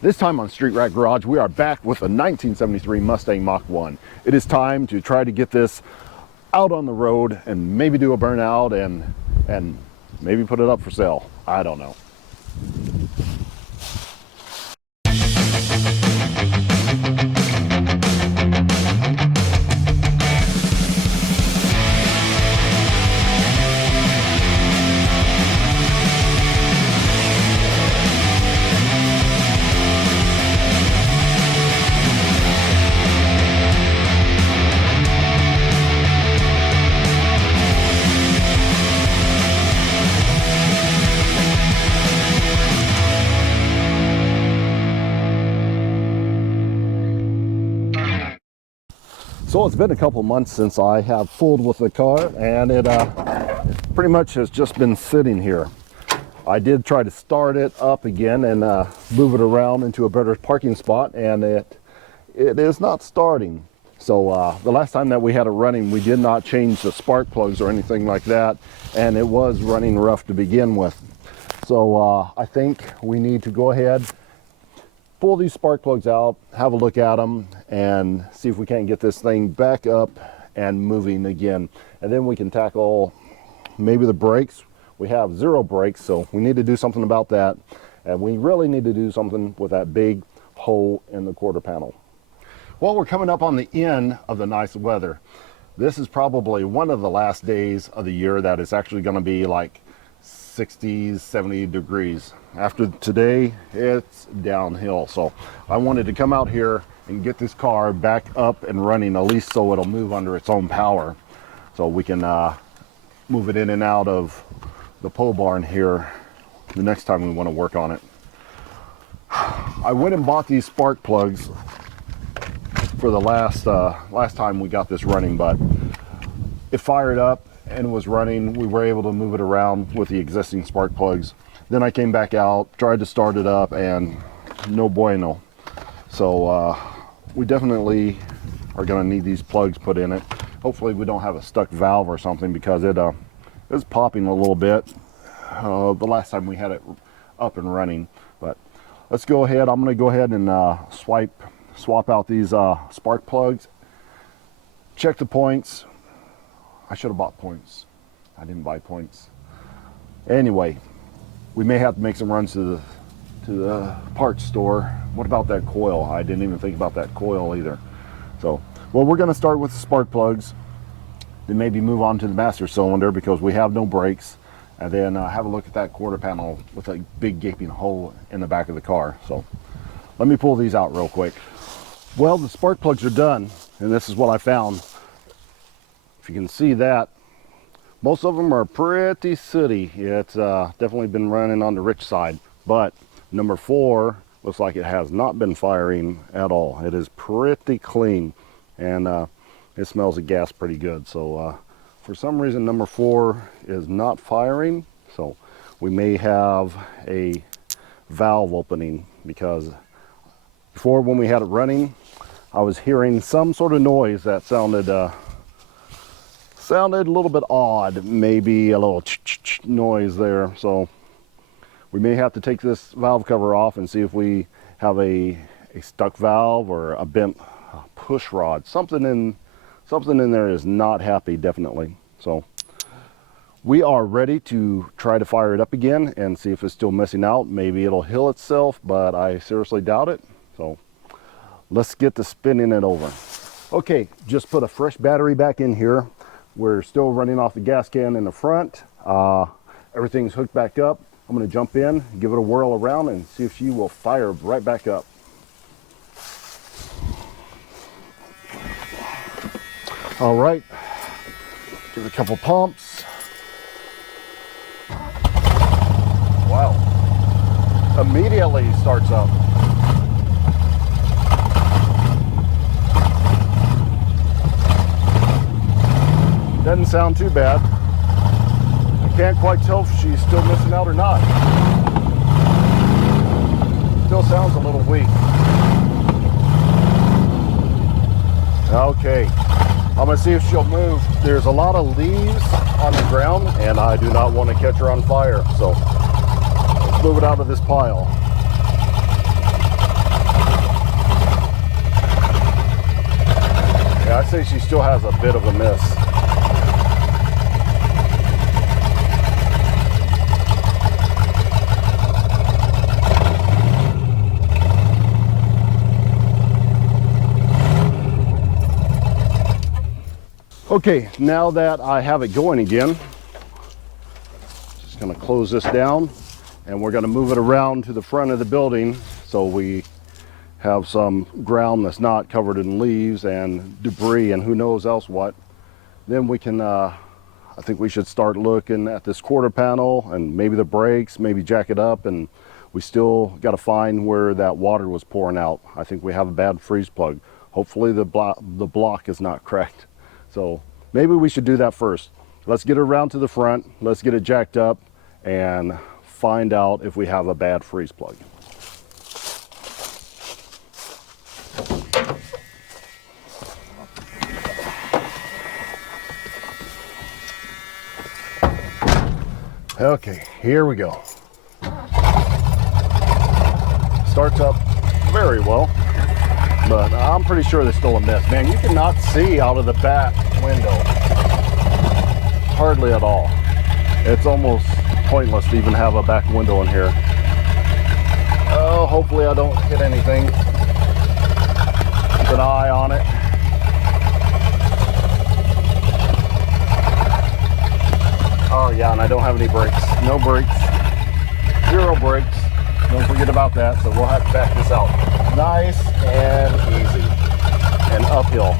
This time on Street Rat Garage, we are back with a 1973 Mustang Mach 1. It is time to try to get this out on the road and maybe do a burnout and maybe put it up for sale. I don't know. So it's been a couple months since I have fooled with the car, and it pretty much has just been sitting here. I did try to start it up again and move it around into a better parking spot, and it is not starting. So the last time that we had it running, we did not change the spark plugs or anything like that, and it was running rough to begin with. So I think we need to go ahead, pull these spark plugs out, have a look at them, and see if we can't get this thing back up and moving again. And then we can tackle maybe the brakes. We have 0 brakes, so we need to do something about that. And we really need to do something with that big hole in the quarter panel. Well, we're coming up on the end of the nice weather. This is probably one of the last days of the year that it's actually going to be like 60s, 70 degrees. After today, it's downhill. So I wanted to come out here and get this car back up and running, at least so it'll move under its own power. So we can move it in and out of the pole barn here the next time we want to work on it. I went and bought these spark plugs for the last time we got this running, but it fired up and was running. We were able to move it around with the existing spark plugs. Then I came back out, tried to start it up, and no bueno. So we definitely are going to need these plugs put in it. Hopefully we don't have a stuck valve or something, because it is popping a little bit the last time we had it up and running. But let's go ahead. I'm going to go ahead and swap out these spark plugs, check the points. I should have bought points. I didn't buy points. Anyway, we may have to make some runs to the parts store. What about that coil? I didn't even think about that coil either. So, well, we're going to start with the spark plugs, then maybe move on to the master cylinder because we have no brakes, and then have a look at that quarter panel with a big gaping hole in the back of the car. So let me pull these out real quick. Well, the spark plugs are done, and this is what I found. If you can see that, most of them are pretty sooty. It's definitely been running on the rich side, but number 4 looks like it has not been firing at all. It is pretty clean, and it smells of gas pretty good. So for some reason number 4 is not firing, so we may have a valve opening, because before, when we had it running, I was hearing some sort of noise that sounded a little bit odd, maybe a little noise there. So we may have to take this valve cover off and see if we have a stuck valve or a bent push rod. Something in there is not happy, definitely. So we are ready to try to fire it up again and see if it's still missing out. Maybe it'll heal itself, but I seriously doubt it. So let's get to spinning it over. Okay, just put a fresh battery back in here. We're still running off the gas can in the front. Everything's hooked back up. I'm going to jump in, give it a whirl around, and see if she will fire right back up. All right, give it a couple pumps. Wow, immediately starts up. Doesn't sound too bad. I can't quite tell if she's still missing out or not. Still sounds a little weak. Okay, I'm gonna see if she'll move. There's a lot of leaves on the ground, and I do not want to catch her on fire. So let's move it out of this pile. say she still has a bit of a miss. Okay, now that I have it going again, just going to close this down, and we're going to move it around to the front of the building so we have some ground that's not covered in leaves and debris and who knows else what. Then we can, I think we should start looking at this quarter panel and maybe the brakes, maybe jack it up, and we still got to find where that water was pouring out. I think we have a bad freeze plug. Hopefully the block is not cracked. So maybe we should do that first. Let's get it around to the front, let's get it jacked up and find out if we have a bad freeze plug. Okay, here we go. Starts up very well, but I'm pretty sure there's still a miss. Man, you cannot see out of the back window hardly at all. It's almost pointless to even have a back window in here. Oh, hopefully I don't hit anything. Keep an eye on it. Oh yeah, and I don't have any brakes. No brakes. Zero brakes. Don't forget about that, so we'll have to back this out. Nice and easy. And uphill.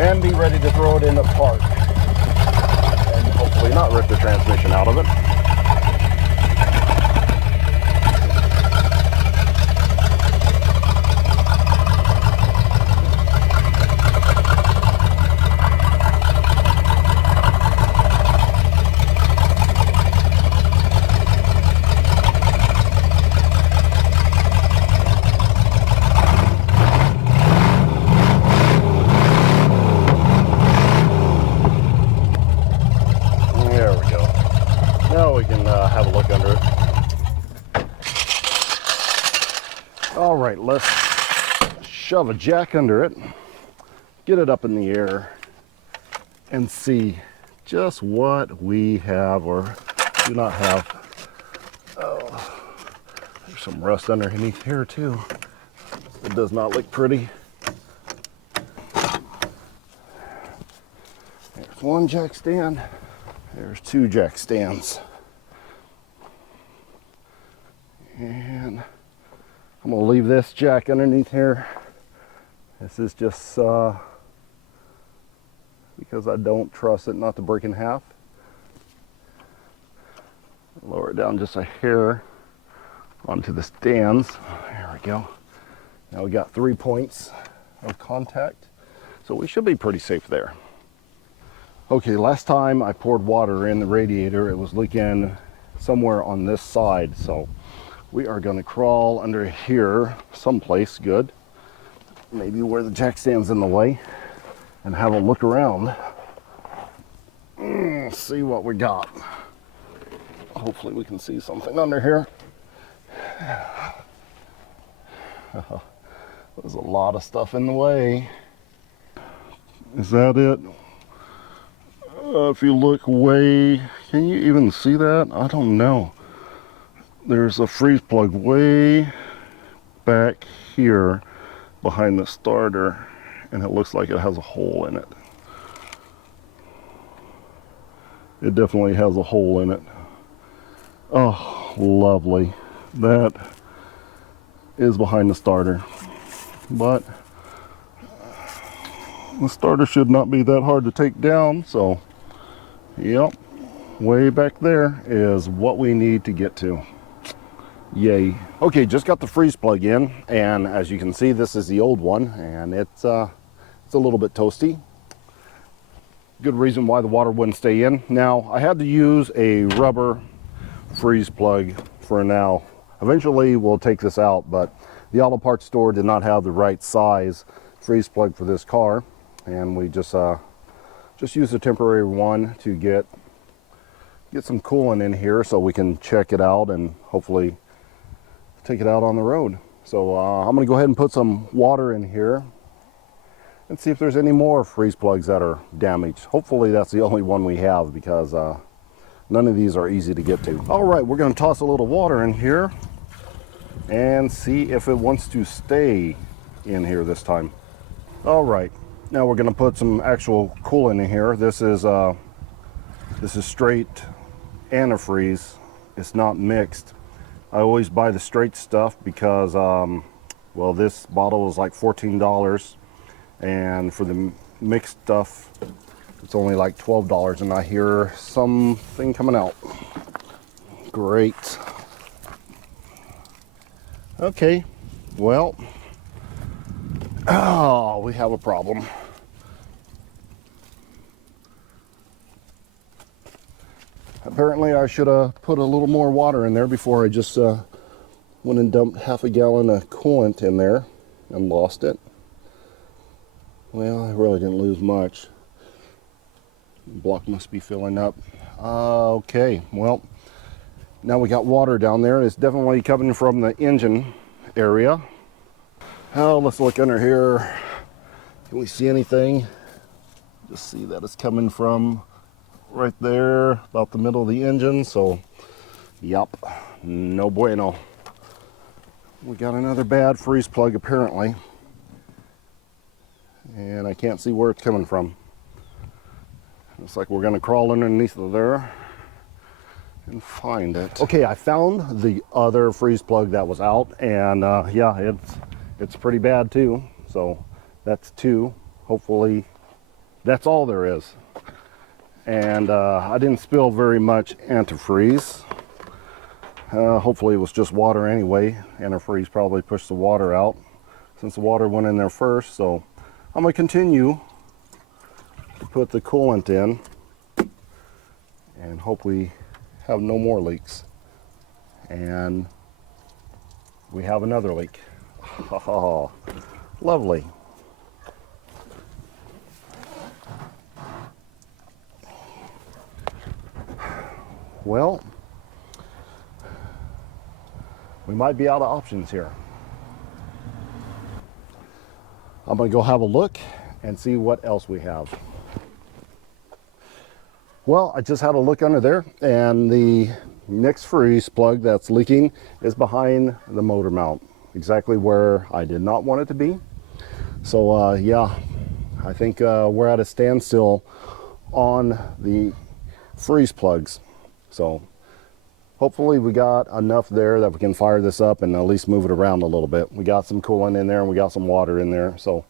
And be ready to throw it in the park. And hopefully not rip the transmission out of it. Now we can have a look under it. All right, let's shove a jack under it, get it up in the air, and see just what we have or do not have. Oh, there's some rust underneath here too. It does not look pretty. There's one jack stand. There's two jack stands. And I'm going to leave this jack underneath here. This is just because I don't trust it not to break in half. Lower it down just a hair onto the stands. There we go. Now we got 3 points of contact, so we should be pretty safe there. Okay, last time I poured water in the radiator, it was leaking somewhere on this side, so we are going to crawl under here someplace good, maybe where the jack stand's in the way, and have a look around. See what we got. Hopefully we can see something under here. There's a lot of stuff in the way. Is that it? If you look way, can you even see that? I don't know. There's a freeze plug way back here behind the starter, and it looks like it has a hole in it. It definitely has a hole in it. Oh, lovely. That is behind the starter. But the starter should not be that hard to take down, so yep, way back there is what we need to get to. Yay. Okay, just got the freeze plug in, and as you can see, this is the old one, and it's a little bit toasty. Good reason why the water wouldn't stay in. Now, I had to use a rubber freeze plug for now. Eventually, we'll take this out, but the auto parts store did not have the right size freeze plug for this car, and we just used a temporary one to get some coolant in here so we can check it out and hopefully take it out on the road. So I'm going to go ahead and put some water in here, and see if there's any more freeze plugs that are damaged. Hopefully that's the only one we have, because none of these are easy to get to. All right, we're going to toss a little water in here and see if it wants to stay in here this time. All right, now we're going to put some actual coolant in here. This is straight antifreeze. It's not mixed. I always buy the straight stuff because well, this bottle is like $14, and for the mixed stuff it's only like $12, and I hear something coming out. Great. Okay, well, oh, we have a problem. Apparently I should have put a little more water in there before I just went and dumped half a gallon of coolant in there and lost it. Well, I really didn't lose much. The block must be filling up. Okay, well, now we got water down there. It's definitely coming from the engine area. Oh, let's look under here. Can we see anything? Just see that it's coming from right there, about the middle of the engine. So, yep, no bueno. We got another bad freeze plug apparently, and I can't see where it's coming from. Looks like we're gonna crawl underneath of there and find it. Okay, I found the other freeze plug that was out, and yeah, it's pretty bad too. So that's two. Hopefully that's all there is. And I didn't spill very much antifreeze. Hopefully it was just water anyway. Antifreeze probably pushed the water out since the water went in there first. So I'm gonna continue to put the coolant in and hopefully have no more leaks. And we have another leak. Oh, lovely. Well, we might be out of options here. I'm gonna go have a look and see what else we have. Well, I just had a look under there, and the next freeze plug that's leaking is behind the motor mount, exactly where I did not want it to be. So yeah, I think we're at a standstill on the freeze plugs. So hopefully we got enough there that we can fire this up and at least move it around a little bit. We got some coolant in there and we got some water in there, so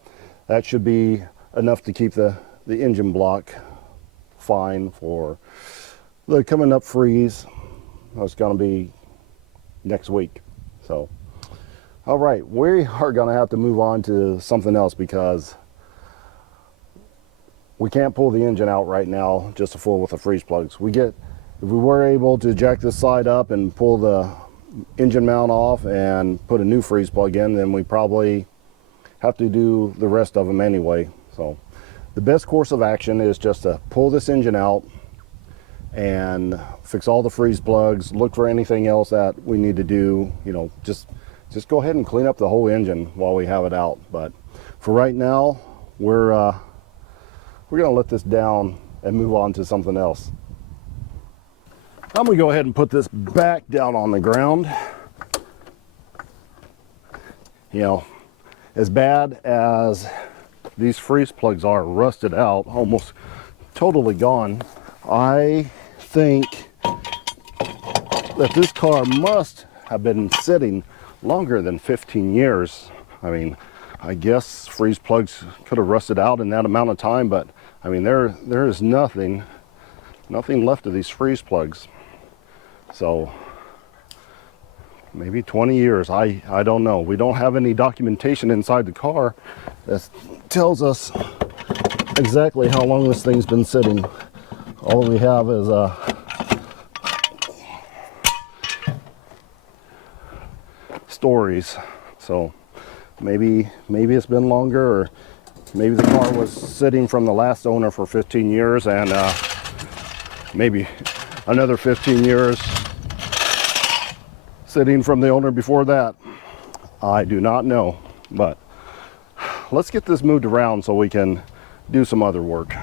that should be enough to keep the engine block fine for the coming up freeze. It's going to be next week. So all right, we are going to have to move on to something else, because we can't pull the engine out right now just to full with the freeze plugs. If we were able to jack this side up and pull the engine mount off and put a new freeze plug in, then we probably have to do the rest of them anyway. So the best course of action is just to pull this engine out and fix all the freeze plugs, look for anything else that we need to do, you know, just go ahead and clean up the whole engine while we have it out. But for right now, we're gonna let this down and move on to something else. I'm gonna go ahead and put this back down on the ground. You know, as bad as these freeze plugs are rusted out, almost totally gone, I think that this car must have been sitting longer than 15 years. I mean, I guess freeze plugs could have rusted out in that amount of time, but I mean, there is nothing left of these freeze plugs. So maybe 20 years, I don't know. We don't have any documentation inside the car that tells us exactly how long this thing's been sitting. All we have is stories. So maybe it's been longer, or maybe the car was sitting from the last owner for 15 years, and maybe another 15 years sitting from the owner before that. I do not know, but let's get this moved around so we can do some other work.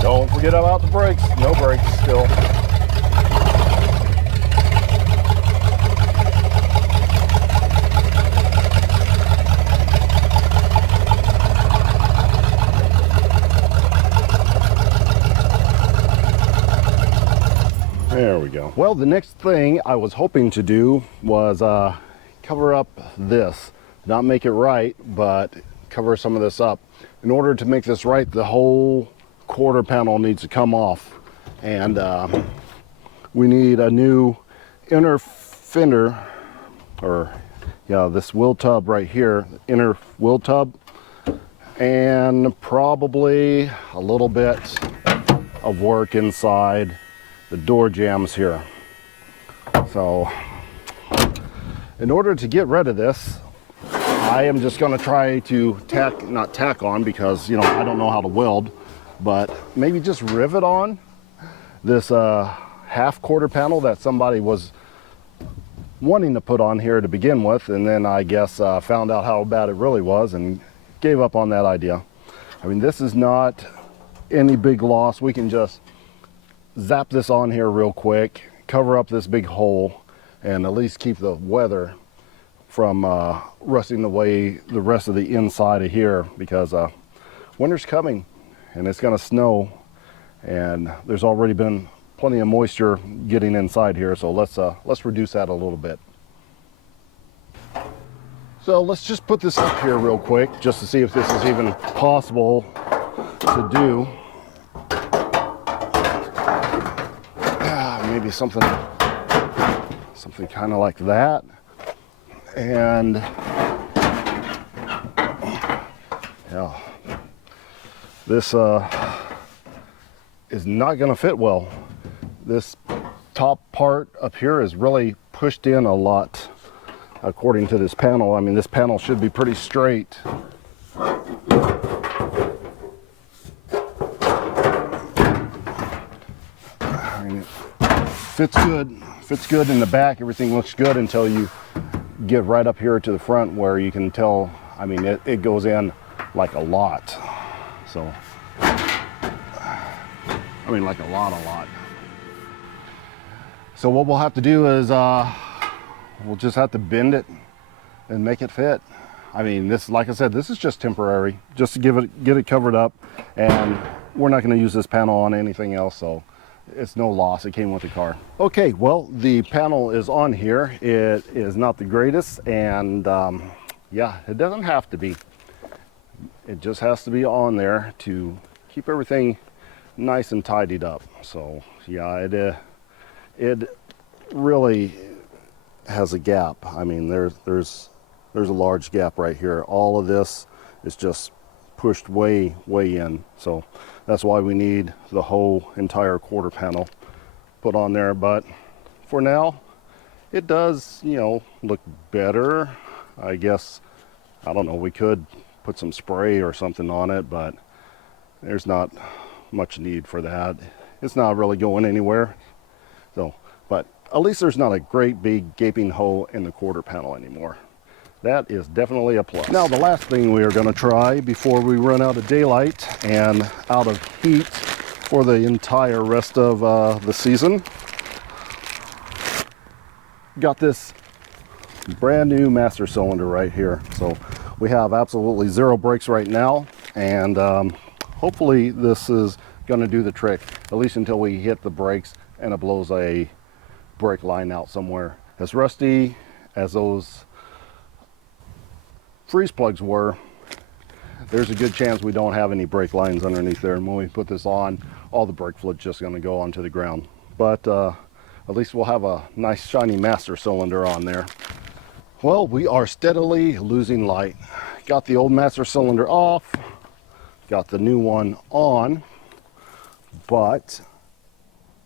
Don't forget about the brakes. No brakes still. There we go. Well, the next thing I was hoping to do was cover up this. Not make it right, but cover some of this up. In order to make this right, the whole quarter panel needs to come off. And we need a new inner fender, or yeah, this wheel tub right here, inner wheel tub, and probably a little bit of work inside the door jambs here. So in order to get rid of this, I am just going to try to not tack on, because you know I don't know how to weld, but maybe just rivet on this half quarter panel that somebody was wanting to put on here to begin with, and then I guess found out how bad it really was and gave up on that idea. I mean, this is not any big loss. We can just zap this on here real quick, cover up this big hole, and at least keep the weather from rusting away the rest of the inside of here, because winter's coming and it's going to snow, and there's already been plenty of moisture getting inside here, so let's reduce that a little bit. So let's just put this up here real quick just to see if this is even possible to do. Maybe something kind of like that, and yeah, this is not going to fit well. This top part up here is really pushed in a lot according to this panel. I mean, this panel should be pretty straight. Fits good in the back. Everything looks good until you get right up here to the front, where you can tell, I mean, it goes in like a lot. So, I mean, like a lot. So what we'll have to do is we'll just have to bend it and make it fit. I mean, this, like I said, this is just temporary, just to get it covered up, and we're not going to use this panel on anything else, so it's no loss. It came with the car. Okay, well, the panel is on here. It is not the greatest, and yeah, it doesn't have to be. It just has to be on there to keep everything nice and tidied up. So yeah, it really has a gap. I mean, there's a large gap right here. All of this is just pushed way in, so that's why we need the whole entire quarter panel put on there. But for now, it does, you know, look better. I guess, I don't know, we could put some spray or something on it, but there's not much need for that. It's not really going anywhere. So, but at least there's not a great big gaping hole in the quarter panel anymore. That is definitely a plus. Now, the last thing we are going to try before we run out of daylight and out of heat for the entire rest of the season. Got this brand new master cylinder right here. So we have absolutely zero brakes right now, and hopefully this is going to do the trick, at least until we hit the brakes and it blows a brake line out somewhere. As rusty as those freeze plugs were, there's a good chance we don't have any brake lines underneath there, and when we put this on, all the brake fluid's just going to go onto the ground. But at least we'll have a nice shiny master cylinder on there. Well, we are steadily losing light. Got the old master cylinder off, got the new one on, but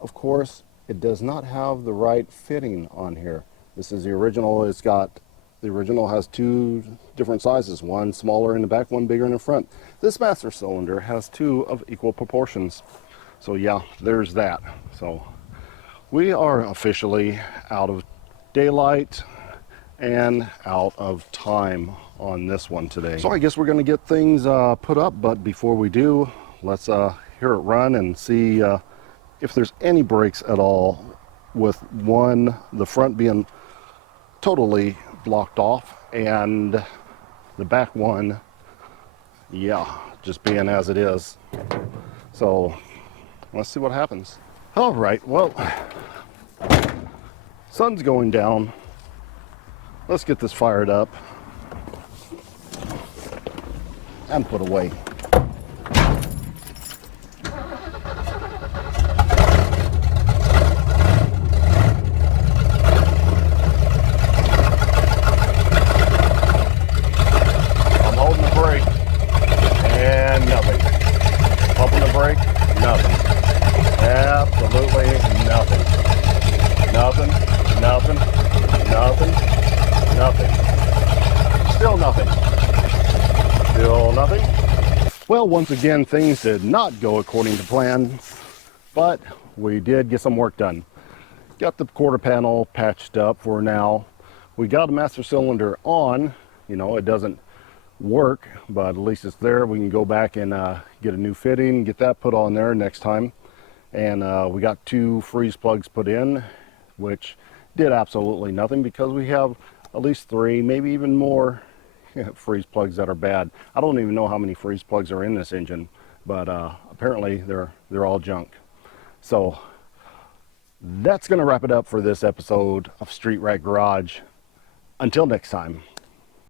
of course it does not have the right fitting on here. This is the original. It's got The original has two different sizes, one smaller in the back, one bigger in the front. This master cylinder has two of equal proportions. So yeah, there's that. So we are officially out of daylight and out of time on this one today. So I guess we're going to get things put up, but before we do, let's hear it run and see if there's any brakes at all, with the front being totally blocked off and the back one, yeah, just being as it is. So let's see what happens. All right, well, sun's going down. Let's get this fired up and put away. I'm holding the brake and nothing. Pumping the brake, nothing. Absolutely nothing. Nothing, nothing, nothing, nothing. Still nothing. Still nothing. Well, once again, things did not go according to plan, but we did get some work done. Got the quarter panel patched up for now. We got a master cylinder on. You know, it doesn't work, but at least it's there. We can go back and get a new fitting, get that put on there next time. And we got two freeze plugs put in, which did absolutely nothing because we have at least 3, maybe even more freeze plugs that are bad. I don't even know how many freeze plugs are in this engine, but apparently they're all junk. So that's going to wrap it up for this episode of Street Rat Garage. Until next time.